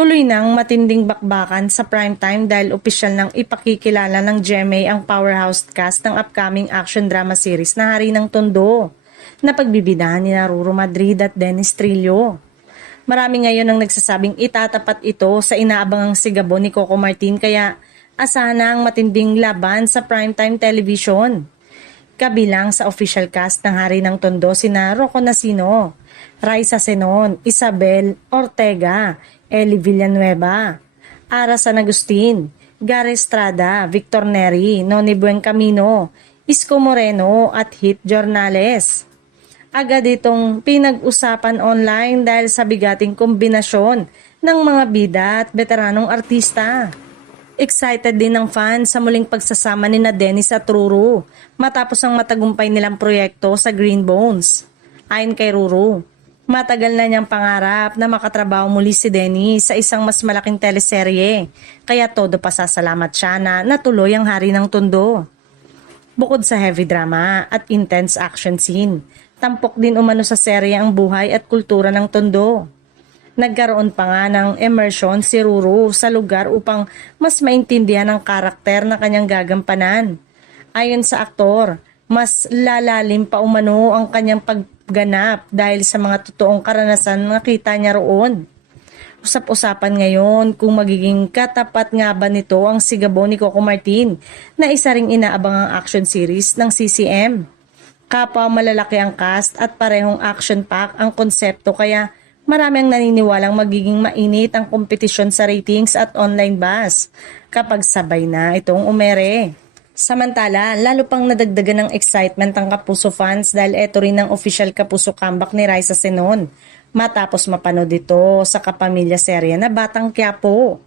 Tuloy ng matinding bakbakan sa primetime dahil opisyal nang ipakikilala ng GMA ang powerhouse cast ng upcoming action drama series na Hari ng Tondo na pagbibidahan ni Ruru Madrid at Dennis Trillo. Marami ngayon ang nagsasabing itatapat ito sa inaabangang sigabo ni Coco Martin kaya asahan na ang matinding laban sa primetime television. Kabilang sa official cast ng Hari ng Tondo sina Rocco Nacino, Raisa Senon, Isabel Ortega, Eli Villanueva, Ara San Agustin, Gary Estrada, Victor Neri, Noni Buencamino, Isko Moreno at Hit Jornales. Agad itong pinag-usapan online dahil sa bigating kombinasyon ng mga bida at veteranong artista. Excited din ng fans sa muling pagsasama ni na Dennis at Ruru matapos ang matagumpay nilang proyekto sa Green Bones. Ayon kay Ruru, matagal na niyang pangarap na makatrabaho muli si Dennis sa isang mas malaking teleserye, kaya todo pasasalamat siya na natuloy ang Hari ng Tondo. Bukod sa heavy drama at intense action scene, tampok din umano sa serye ang buhay at kultura ng Tondo. Nagkaroon pa nga ng immersion si Ruru sa lugar upang mas maintindihan ang karakter na kanyang gagampanan. Ayon sa aktor, mas lalalim pa umano ang kanyang pagganap dahil sa mga totoong karanasan na nakita niya roon. Usap-usapan ngayon kung magiging katapat nga ba nito ang sigabo ni Coco Martin na isa ring inaabangang action series ng CCM. Kapwa malalaki ang cast at parehong action-pack ang konsepto kaya marami ang naniniwalang magiging mainit ang kompetisyon sa ratings at online buzz kapag sabay na itong umere. Samantala, lalo pang nadagdagan ng excitement ang Kapuso fans dahil eto rin ang official Kapuso comeback ni Raisa Senon matapos mapanood ito sa kapamilya serye na Batang Quiapo.